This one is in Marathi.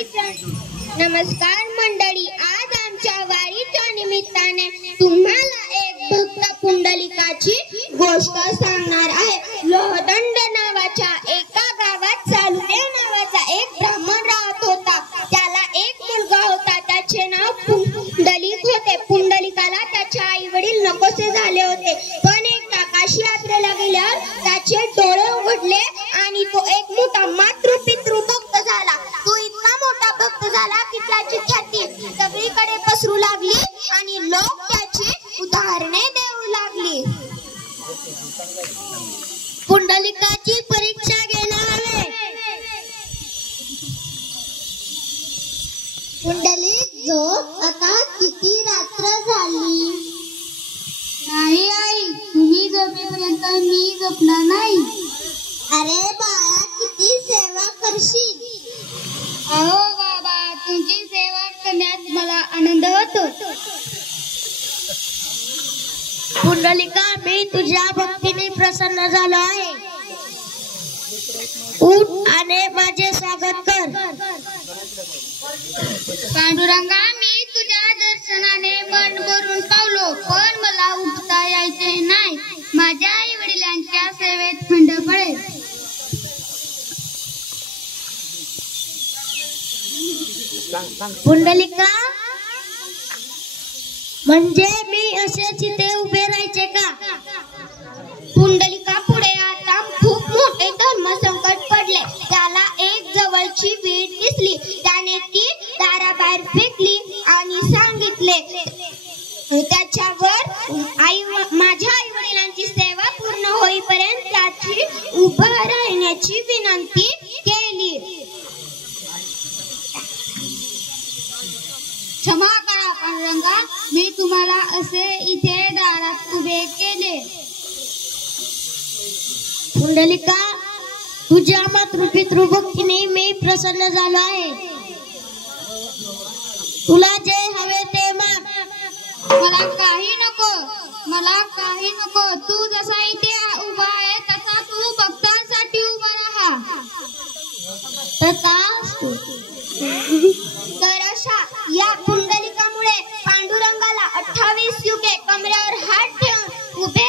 नमस्कार मंडळी, आज आमच्या वारीच्या निमित्ताने तुम्हाला एक भक्त पुंडलिकाची गोष्ट सांगणार आहे। लोहदंड नावाच्या एका गावात चालुदेव नावाचा एक ब्राह्मण राहत होता। त्याला एक मुलगा होता, त्याचे नाव पुंडलिक होते। पुंडलिकाला त्याचे आई वडील नकोसे झाले होते, पण एकदा काशी यात्रेला गेल्यावर त्याचे डोळे उघडले आणि तो एक मोठा मातृपितृ भक्त झाला। तो इतका मोठा भक्त झाला की त्याची ख्याती सगळीकडे पसरू लागली आणि लोक त्याची उदाहरणे देऊ लागली। पुंडलिकाची परीक्षा घ्यायला हवे। पुंडलिक झोप, आता किती रात्र झाली? नाही आई, तुम्ही झोपेपर्यंत मी झोपणार नाही। अरे बाळा, किती सेवा करशील? अहो बाबा, तुमची सेवा करण्यात मला आनंद होतो। पुंडलिका, मी तुझ्या भक्तीने प्रसन्न झालो आहे। उठ आणि माझे स्वागत कर। पांडुरंगा, मी तुझ्या दर्शनाने मन भरून पावलो, पण मला उठता यायचे नाही। माझ्या आई वडिलांच्या सेवेत खंड पडेल। पुंडलिका, म्हणजे मी असेच इथे उभे राहायचे का? पुंडलिका पुढे आता खूप मोठे धर्मसंकट पडले। त्याला एक जवळची वीट दिसली, त्याने ती दाराबाहेर फेकली आणि सांगितले, त्याच्यावर माझ्या आई वडिलांची सेवा पूर्ण होईपर्यंत त्याची उभं राहण्याची विनंती केली। क्षमा करा पांडुरंगा, मी तुम्हाला असे इथे दारात उभे केले। पुंडलिका, तुझ्या मातृपितृ भक्तीने मी प्रसन्न झालो आहे। तुला जे हवे ते माग। मला काही नको, मला काही नको। तू जसा इथे उभा आहे तसा तू भक्तांसाठी उभा राहा। तथास्तु। तर अशा या पुंडलिकामुळे पांडुरंगाला 28 युगे कमरेवर हात ठेवून उभे